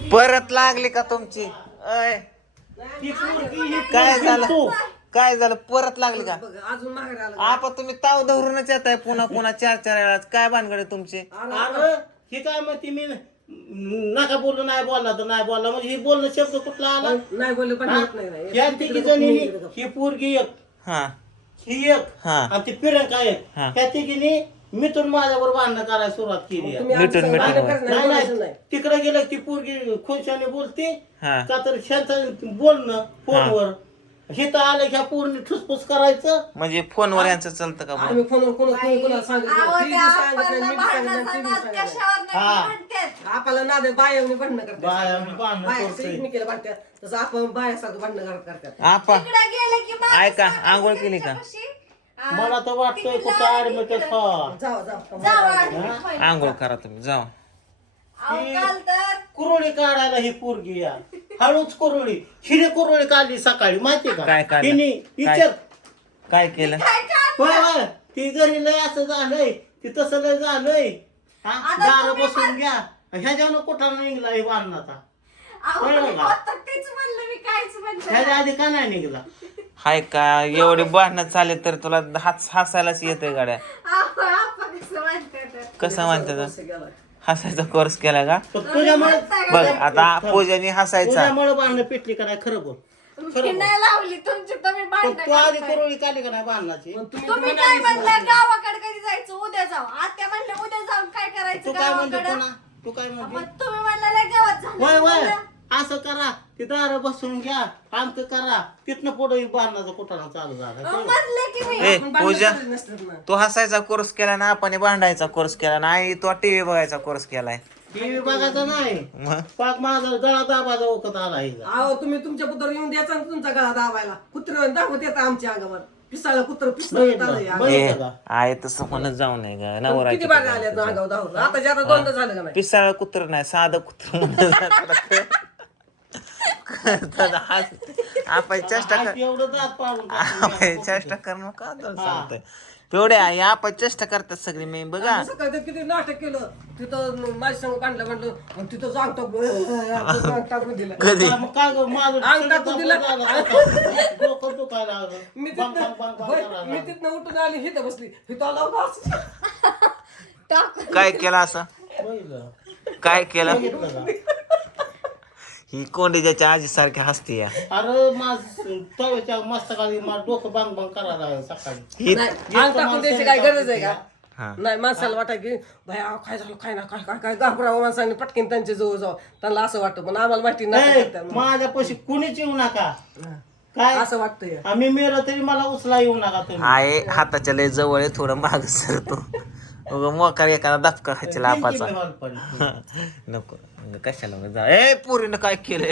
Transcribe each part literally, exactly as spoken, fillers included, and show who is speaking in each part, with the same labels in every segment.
Speaker 1: परत लागली का तुमची अय काय झालं काय झालं परत लागली का
Speaker 2: अजून माघारी आला
Speaker 1: आपण तुम्ही ताव धरूनच येत आहे पुन्हा पुन्हा चार चार वेळा काय भानगडे तुमचे
Speaker 3: अरे हे काय म्हणते मी नका बोललो नाही बोलला तर नाही बोलला म्हणजे हे बोलणं शब्द कुठला आला
Speaker 2: नाही बोलले पण होत नाही ना.
Speaker 3: या तिघी जणी ही पोरगी एक
Speaker 1: हा
Speaker 3: ही एक
Speaker 1: हा
Speaker 3: आणि ती प्रियंका एक
Speaker 1: हा.
Speaker 3: त्या तिघीने मिथून माझ्यावर भांडणं करायला सुरुवात केली आहे.
Speaker 2: तुम्ही आमचं
Speaker 1: मिटून-
Speaker 2: भांडण
Speaker 1: मिटून.
Speaker 2: करणार
Speaker 3: नाही
Speaker 2: बोलायचं
Speaker 3: नाही तिकडे गेलं ती पोरगी खुशाने बोलते
Speaker 1: हा
Speaker 3: का तर शांत बोलणं फोनवर हे तर आलं ह्या पूर्ण ठुसफुस करायचं
Speaker 1: म्हणजे फोनवर यांचं चालतं का बरं
Speaker 2: आम्ही फोनवर कोणा कोणाला सांगितलं
Speaker 4: अहो,
Speaker 2: ती बी
Speaker 4: त्या
Speaker 2: सांगितलं
Speaker 4: आपल्याला
Speaker 2: मी बी सांगितलं
Speaker 4: भांडणाचा
Speaker 2: ती बी
Speaker 4: नाद
Speaker 2: सांगितलं
Speaker 4: कशावर नक्की
Speaker 3: हा.
Speaker 4: म्हणतात?
Speaker 2: आपल्याला नाद बायावनी भांडणं करतात
Speaker 3: बाया भांडणं
Speaker 2: बाया
Speaker 3: करतोय.
Speaker 2: एकमेकीला भांडतात तसं आपण बायासारखं भांडणं करतात
Speaker 1: आपा
Speaker 4: तिकडे गेले की माणूस
Speaker 1: ऐका,
Speaker 4: सांगत
Speaker 1: आंघोळ केली का?
Speaker 4: त्यांच्यापाशी, आ,
Speaker 3: मला तर वाटतंय
Speaker 4: तिकडं
Speaker 3: कुठं
Speaker 4: आलं
Speaker 3: ऍडमिट
Speaker 4: की इकडं.
Speaker 2: जाऊ जाऊ
Speaker 4: जाऊ आधी.
Speaker 1: आंघोळ करा तुम्ही जावा
Speaker 4: अहो, काल तर
Speaker 3: कुरोळी काढायला ही पोरगी या हळूच कुरोळी हिने कुरोळी काढली सकाळी माहितीये का
Speaker 1: काय काढलं?
Speaker 3: हिने
Speaker 1: काय?
Speaker 3: विचार
Speaker 1: काय केलं
Speaker 4: काय काम?
Speaker 3: होय होय ती घरी लय असं झालंय ती तसं लय झालंय हा
Speaker 4: आता
Speaker 3: दार
Speaker 4: तुम्ही
Speaker 3: बसून घ्या ह्याच्यानं कुठं निघला हे बांधणाचा
Speaker 4: अहो,
Speaker 3: बरोबर
Speaker 4: मी
Speaker 3: का?
Speaker 4: होतं तेच म्हणलं मी काहीच म्हणलं
Speaker 3: ह्याच्या
Speaker 4: नाही.
Speaker 3: आधी का नाही निघला
Speaker 1: हाय का एवढे भांडणं चालेल तर तुला हात हसायलाच येतंय गाड्या
Speaker 4: अहो, आपण कसं म्हणतात?
Speaker 1: कसं म्हणतात हसायचा कोर्स केला का
Speaker 3: पण तुझ्यामुळे
Speaker 1: बघ आता पूजाने हसायचा
Speaker 3: तुझ्यामुळे बांधणं पिटली का नाही खरं बोल
Speaker 4: मी नाही लावली तुमची तुम्ही
Speaker 3: पण
Speaker 4: भांडणं
Speaker 3: तू आधी
Speaker 4: करताय.
Speaker 3: कुरोळी काढली का नाही बांधणाची
Speaker 4: तुम्ही काय म्हणलं गावाकडे कधी जायचं उद्या जाऊ आत्या म्हणलं उद्या जाऊन काय
Speaker 3: तू
Speaker 4: करायचं
Speaker 3: काय म्हणते
Speaker 4: गावाकडे
Speaker 3: पुन्हा तू काय म्हणते
Speaker 4: मग तुम्ही म्हणलं लय गावात झालं
Speaker 3: वय वय
Speaker 4: म्हणलं.
Speaker 3: असं करा ते दार बसून घ्या आमक करा तिथनं पुढे बांधण्याचा कुठाना चालू
Speaker 4: अहो,
Speaker 3: झाला
Speaker 4: म्हणलं की मी
Speaker 1: ए पूजा तू हसायचा कोर्स केला ना आपण भांडायचा कोर्स केला नाही तो टीव्ही बघायचा कोर्स केलाय
Speaker 3: टीव्ही बघायचा नाही
Speaker 1: मग
Speaker 3: पाक माझा गळा दाबाचा ओकत आला हिला.
Speaker 2: अहो तुम्ही तुमच्या पुत्र येऊन द्यायचा ना तुमचा गळा दाबायला कुत्र दाखवत येतं आमच्या अंगावर पिसाळा कुत्र पिसाळ
Speaker 3: बघितलं, बघितलं
Speaker 1: ए
Speaker 3: का?
Speaker 1: आहे तसं म्हणत जाऊ नये ग नवरा
Speaker 2: किती बागा आल्या अंगावर दाखवत आता ज्यादा दोनदा झालं का नाही
Speaker 1: पिसाळ कुत्र नाही साधं कुत्र आपण चेष्टा
Speaker 3: आज
Speaker 1: कर
Speaker 3: एवढं दात पाडून
Speaker 1: आपण चेष्टा करणं का तर सांगतोय तेवढे आहे आपण चेष्टा करतात सगळी मी बघा
Speaker 2: असं काय ते किती नाटक केलं तिथं माझ्या संग काढलं म्हणलं आणि तिथं जाऊन टाकू अंग टाकून दिलं
Speaker 1: कधी
Speaker 3: मग काय गं, माझं
Speaker 2: अंग
Speaker 3: सगळं
Speaker 2: टाकून दिलं.
Speaker 3: दाबून झालं. डोकं दुखायला लागलं.
Speaker 2: मी
Speaker 3: बंग,
Speaker 2: तिथनं
Speaker 3: बंग, बंग, बंग
Speaker 2: होय,
Speaker 3: करायला
Speaker 2: मी
Speaker 3: लागलं.
Speaker 2: तिथनं उठून आली हिथं बसली हिथं आला बस
Speaker 4: टाकून
Speaker 1: काय केलं असं
Speaker 3: बघितलं.
Speaker 1: काय केलं
Speaker 3: बघितलं का?
Speaker 1: ही कोंडीच्या आजी सारखी हसते या
Speaker 3: अरे माझ तव्याच्या मस्तकाली माझं डोकं बांग बांग करायला लागलं सकाळी
Speaker 1: ही
Speaker 2: नाही अंग टाकून द्यायची काय गरज आहे का
Speaker 1: हा
Speaker 2: नाही माणसाला वाटाय की भया काय झालं काय ना काय काय काय घाबरावं माणसाने पटकीन त्यांच्या जवळ जावं त्यांना असं वाटतं पण आम्हाला माहिती
Speaker 3: ए,
Speaker 2: नाही
Speaker 3: माझ्यापाशी कुणीच येऊ नका काय
Speaker 2: असं वाटतंय
Speaker 3: आम्ही मेलो तरी मला उचला येऊ नका तुम्ही
Speaker 1: आहे हाताच्या लय जवळ आहे थोडं माग सरतो उगा मोकार एखादा दबका खायचा लापाचा
Speaker 3: किती वेळ पडली.
Speaker 1: नको कशाला मग जा ए पुरीनं काय केलंय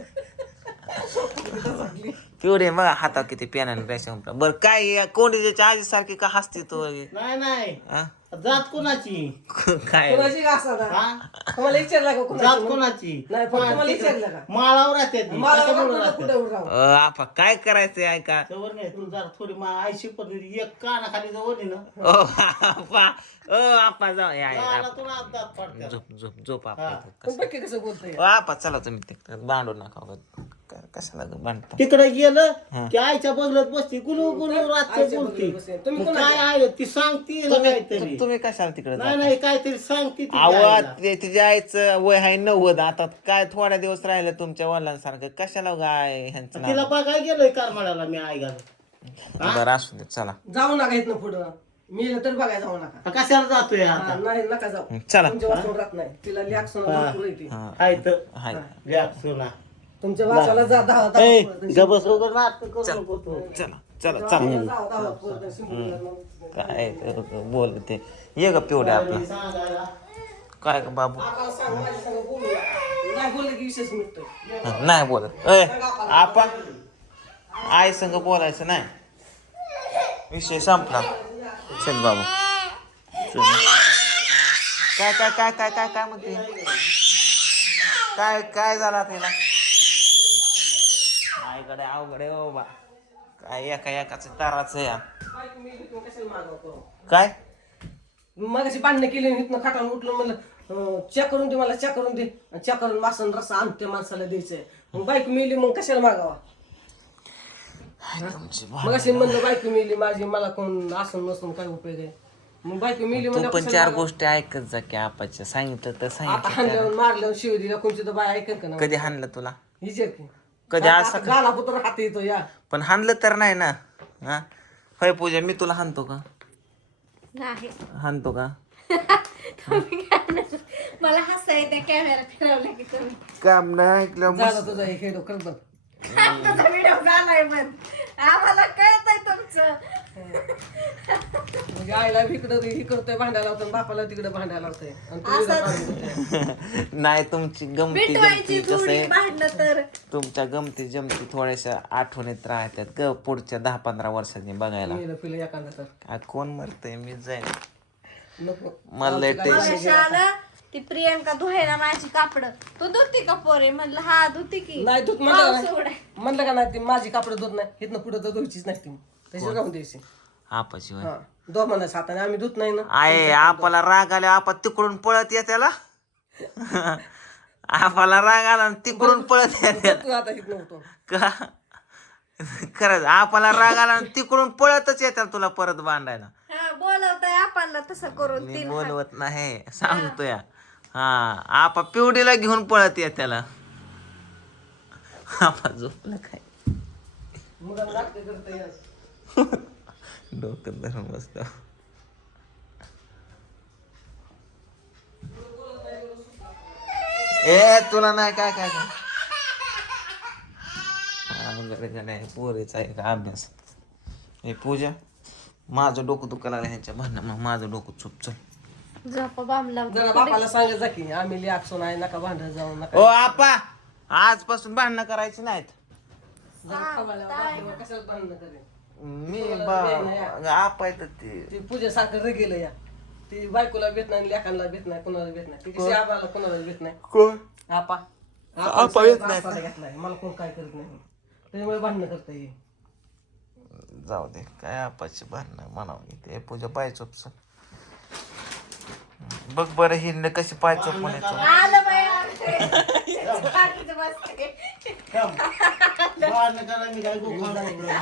Speaker 1: पिवडे मग हातात किती पेनाने पेशा बर काय कोंडीच्या आजी सारखी का हसते तू
Speaker 3: नाही नाही
Speaker 1: हा?
Speaker 3: जात कोणाची
Speaker 1: काय
Speaker 2: कोणाची का असं ना
Speaker 3: हा
Speaker 2: तुम्हाला विचारला का
Speaker 3: जात
Speaker 2: कोणाची
Speaker 3: कोणाची
Speaker 2: नाही, पण तुम्हाला विचारलं का?
Speaker 3: माळावर राहते ती.
Speaker 2: मला
Speaker 3: कशामुळं
Speaker 2: वाटलं
Speaker 3: राहते?
Speaker 2: कुठं राहू
Speaker 1: अ, आपा काय करायचंय ऐका
Speaker 3: जवळ नाही तू जरा थोडी मा आयशी पण एक कानाखाली जवळ आहे ना
Speaker 1: ओ आपा ओ आपा जाऊ या या,
Speaker 3: मला
Speaker 1: आपा.
Speaker 3: तुला आता पडते
Speaker 1: झोप झोप झोप आपा
Speaker 3: हा.
Speaker 2: पण बघ की कसं बोलतोय
Speaker 1: ओ आपा चला तुम्ही तिकडे भांडू नका उगाच. काय- कशाला ग भांडता
Speaker 3: तिकडे गेलं
Speaker 1: हा.
Speaker 3: की आईच्या बगलत बसती गुलू गुलू रात्री
Speaker 2: आईच्या
Speaker 3: बोलते
Speaker 2: बगलत बसते. तुम्ही
Speaker 3: मग
Speaker 2: कोणाच्या?
Speaker 3: काय आहे ती सांगती ना
Speaker 1: तुम्ही
Speaker 3: काहीतरी
Speaker 1: तुम्ही कशाला तिकडे
Speaker 3: नाही नाही काहीतरी सांगती ती
Speaker 1: आवाज
Speaker 3: आईला.
Speaker 1: तिच्या आईचं वय आहे नव्वद आता काय थोड्या दिवस राहिलं तुमच्या वडिलांसारखं कशाला गाय ह्यांचं
Speaker 3: तिला
Speaker 1: नाव?
Speaker 3: बघाय गेलोय करमाळ्याला मी आई घालून
Speaker 1: बरं असू दे चला
Speaker 2: जाऊ नका इथनं पुढं मी येलं तर बघायला जाऊ नका
Speaker 3: कशाला जातोय
Speaker 2: हा,
Speaker 3: आता
Speaker 2: नाही नका जाऊ
Speaker 1: चला
Speaker 2: तुमच्या वाचून राहत नाही तिला लॅक सोना भरपूर येते
Speaker 1: हा
Speaker 3: आहे तर
Speaker 1: हाय
Speaker 3: व्याप सोना
Speaker 2: तुमच्या वाचाला जा दहा दहा
Speaker 3: ए,
Speaker 2: पोरं.
Speaker 3: गबस वगैरे नाटक करू नको तू.
Speaker 1: चला चला
Speaker 2: जा,
Speaker 1: चला
Speaker 2: जा, दहा पोरं. शिंपीला मग.
Speaker 1: काय ते बोल ते ये ग पिवड्या आपला
Speaker 3: सांगायला.
Speaker 1: काय ग बाबू
Speaker 2: आम्हाला सांग माझ्या संग बोलू नका. नाही बोललं की विशेष मिटतोय
Speaker 1: हा, नाही बोलत अय आपण आई संग बोलायचं नाही विषय संपला चल बाबू चल. काय काय काय काय काय काय म्हणते काय काय झाला तिला आईकडे अवघड आहे बाबा काय एका एकाच ताराच या
Speaker 2: काय तुम्ही इथून कशाला मागवतो?
Speaker 1: काय
Speaker 2: मगाशी भांडणं केली इथनं खाटावून उठलं म्हणलं चेक करून दे मला चेक करून दे आणि चेक करून मासन रस्सा आण त्या माणसाला द्यायचंय मग बायको मिली मग कशाला मागावा मग अशी म्हणलं बायको मिली माझी मला कोण असून नसून काय उपयोग आहे मग बायको मिली
Speaker 1: तू
Speaker 2: म्हणजे
Speaker 1: पण चार गोष्टी ऐकत जा की आपाच्या सांगितलं तर
Speaker 2: आता
Speaker 1: सांगितलं
Speaker 2: हाणल्यावर मारल्यावर शिव दिला कोणची तर बाय ऐकन का ना
Speaker 1: कधी हाणलं तुला
Speaker 2: हिचे की
Speaker 1: कधी असं
Speaker 2: गाला पुत्र हात येतो या
Speaker 1: पण हाणलं तर नाही ना हा होय पूजा मी तुला हाणतो का
Speaker 4: नाही
Speaker 1: हाणतो का
Speaker 4: तुम्ही काय नाही. मला हसा येते कॅमेरा फिरवला की तुम्ही
Speaker 1: काम नाही ऐकलं
Speaker 2: झाला तुझा हे खेळ करत बघ.
Speaker 4: तुझा व्हिडिओ झालाय पण आम्हाला कळत आहे तुमचं
Speaker 2: म्हणजे आईला इकडं हे करतोय भांडायला लावतो बापाला तिकडे भांडायला लावतोय आणि तू इकडं भांडतोय.
Speaker 1: नाही तुमची गमती
Speaker 4: भेटवायची
Speaker 1: जमती कसं
Speaker 4: जोडी
Speaker 1: आहे
Speaker 4: भांडणं तर
Speaker 1: तुमच्या गमती जमती थोड्याशा आठवणीत राहतात ग पुढच्या दहा पंधरा वर्षांनी बघायला
Speaker 2: मेलं पिलं एखादा तर
Speaker 1: आ, कोण मरतय मी जाईन
Speaker 2: नको
Speaker 1: मला लय टेन्शन
Speaker 4: मगाशी आलं ती प्रियंका धुवायला माझी कापड तू धुती का पोरे म्हणलं हा धुती की
Speaker 2: नाही दूध म्हणलं
Speaker 4: पाऊस
Speaker 2: का
Speaker 4: उघडाय.
Speaker 2: नाही म्हणलं का नाही ती माझी कापड दूध नाही इथनं पुढे तर धुवायचीच नाही ती तशी राहून द्यायची
Speaker 1: आपाची होय.
Speaker 2: हा दो म्हणायचं हाताने आम्ही धुत नाही ना
Speaker 1: आहे आपाला राग आला आपा तिकडून पळत या त्याला आपाला राग आला आणि तिकडून पळत या
Speaker 2: तू आता इथनं होतो
Speaker 1: का खरंच आपाला राग आला आणि तिकडून पळतच येतात तुला परत बांधायला
Speaker 4: हा बोलवताय आपणला तसं करून
Speaker 1: मी
Speaker 4: तीन
Speaker 1: बोलवत नाही सांगतोय हा आपा पिवडीला घेऊन पळत या त्याला आपा झोपलं काय
Speaker 2: मुलांना नाटकं करता येत
Speaker 1: डोकं धरून बसतो ए तुला नाही काय काय काय नाही पोरीचा एक अभ्यास हे पूजा माझं डोकं दुखायला लागलं ह्यांच्या भांडणं मग माझं डोकं चुप चल
Speaker 4: झोप बांबला
Speaker 2: जरा बापाला सांगत जा की आम्ही लिहाकसो नाही नका भांडण जाऊ नका
Speaker 1: ओ आपा आजपासून भांडणं करायची नाहीत
Speaker 2: जरा खवायला बापाला कशाला भांडणं करेन
Speaker 1: मी बा आपा येतात ते
Speaker 2: ती पूजेसारखं रगेलं या ती बायकोला भेट नाही लेखांना भेट नाही कोणाला भेट नाही ती कशी आम्हाला कोणाला भेट नाही
Speaker 1: कोण
Speaker 2: आपा
Speaker 1: आपा येत नाही
Speaker 2: आपा घेतलाय मला कोण काय करत नाही त्याच्यामुळे भांडणं करता येईल
Speaker 1: जाऊ दे काय आपाची भांडणं म्हणावं ते पूजा पाय चोपच बघ बरं हिंड कशी पाय चोप म्हणायचं
Speaker 4: आलं बाई बाकीचं बसते
Speaker 3: भांडणं करा मी काय गोखाला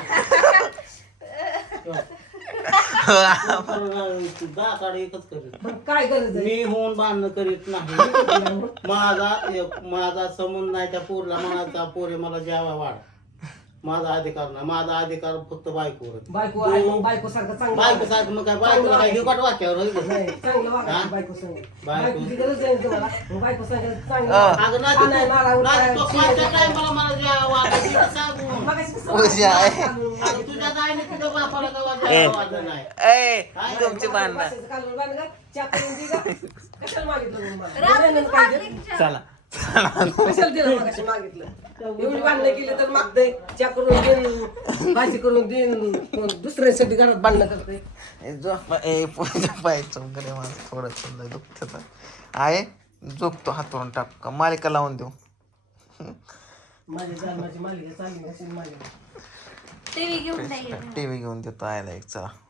Speaker 3: दाकाड एकच करीत
Speaker 2: पण काय गरज आहे
Speaker 3: मी होऊन भांडणं करीत नाही माझा माझा संबंध नाही त्या पोरला म्हणायचा पोरे मला जेवा वाढ माझा अधिकार नाही माझा अधिकार फक्त बायकोवर
Speaker 2: बायको आहे मग बायको सारखं चांगलं
Speaker 3: बायको सारखं मग काय बायकोला काय हिकट वाक्यावर होईल का?
Speaker 2: नाही चांगलं वागायचं बायको संग बायकोची गरज आहे तुम्हाला मग बायको संग चांगलं
Speaker 1: हा.
Speaker 2: वागा.
Speaker 3: अगं
Speaker 2: हा, नाही, मारा,
Speaker 3: नाही
Speaker 2: उठायला,
Speaker 3: नाही, तो पाचच्या टायमाला मला जेवा वाढ सांगू
Speaker 2: मगाशी कसं
Speaker 1: पूजा आहे.
Speaker 3: अगं तुझ्या जायने तुझ्या बापाला कवा
Speaker 1: ए.
Speaker 3: जेवा वाढलं नाही
Speaker 1: ए तुमची भांडणं
Speaker 2: माशाचं कालवण बांध का? चहा करून दे का? कशाला मागितलं मग मला?
Speaker 4: रात्रीच
Speaker 2: काय दे?
Speaker 4: वाटली
Speaker 1: चला चला
Speaker 2: कशाला दिलं मगाशी मागितलं एवढी भांडणं केली तर मागतंय चहा करून देईन भाजी करून देईन कोण दुसऱ्यासाठी घरात भांडणं करते
Speaker 1: ए, झोप ए पूजा पाय चौकडे माझं थोडं चाललंय दुखत आहे झोपतो हातवरून टाक का मालिका लावून देऊ
Speaker 2: माझी चाल माझी मालिका चालली असेल माझी
Speaker 4: टीव्ही घेऊन नाही
Speaker 1: टी व्ही घेऊन देतो आयला एक चला